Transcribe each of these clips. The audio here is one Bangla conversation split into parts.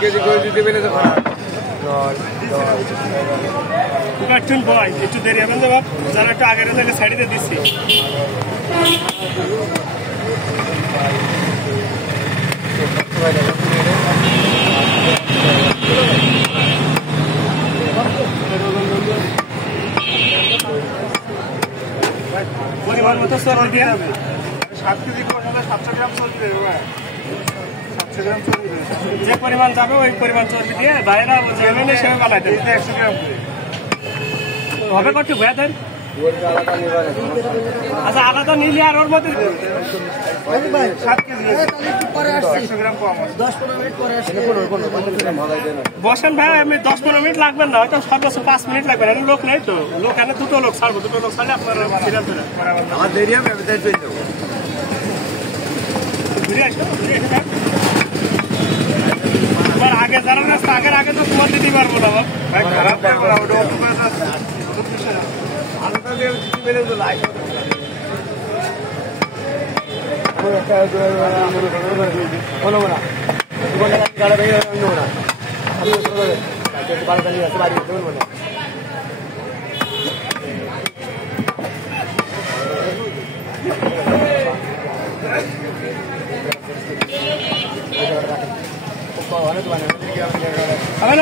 কেজি করে দিতে পেরে তো ভাই একটু দেরি হবেন তো যারা একটু আগের থেকে সাইডে দিচ্ছি পরিমাণ মতো চর্বি দিয়ে 7 কেজি 700 গ্রাম চর্বি দেবে 700 গ্রাম চর্বি দেবে যে পরিমাণ যাবে ওই পরিমাণ চর্বি দিয়ে বাইরে যেভাবে সেভাবে বানাই দেবে 100 গ্রাম হবে কত ভেদেন আচ্ছা আলাদা নিলে আর ওর মধ্যে 7 কেজি 100 গ্রাম কম 10-15 মিনিট পরে আসলে বসেন ভাই আমি 10-15 মিনিট লাগবে না হয়তো সর্বোচ্চ 5 মিনিট লাগবে না লোক নেই তো লোক এনে দুটো লোক ছাড়বো দুটো লোক ছাড়লে আপনার সিরিয়াল ধরে আমার দেরি হবে আমি তাই চলে যাবো তোমার আগে যারা রাস্তা আগে তো তোমার দিতে পারবো না ভাই খারাপ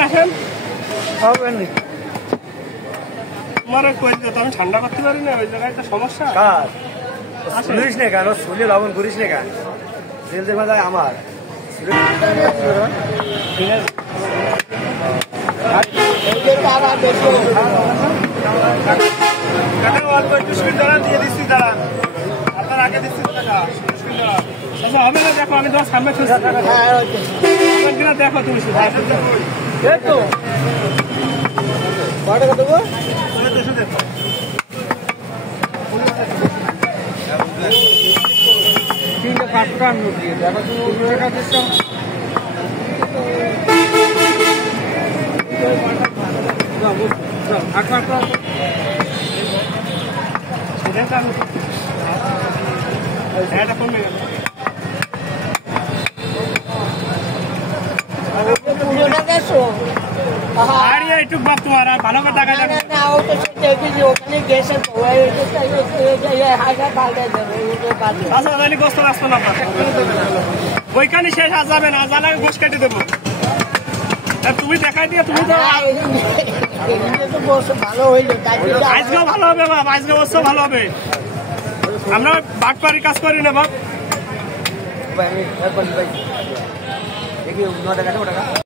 আসেন তোমার আমি ঠান্ডা করতে পারি না ওই জায়গায় তো সমস্যা শুনিস না কেন শুনে লবণ করিস না কেন তেল দেখবা যায় আমার অল্প একটু স্পিড দাঁড়ান দিয়ে দিচ্ছি দাঁড়ান আপনার আগে দিচ্ছি আচ্ছা হবে না দেখো আমি তোমার সামনে কিনা দেখো তুমি দেখো দেবো দেখো তিনটা 5 টাকা দিয়ে দেখো তুমি 15 টাকা দিচ্ছ এটা কমে গেল একটু বাপ তোমার ভালো করে টাকা গোস্ত আসতো না ওইখানে শেষ আর যাবে না জানা গোস কেটে দেবো তুমি দেখাই দিয়ে তুমি তো আজকেও ভালো হবে বাপ আজকে অবশ্য ভালো হবে আমরা বাটপাড়ির কাজ করি না বাপ দেখি 9 টাকা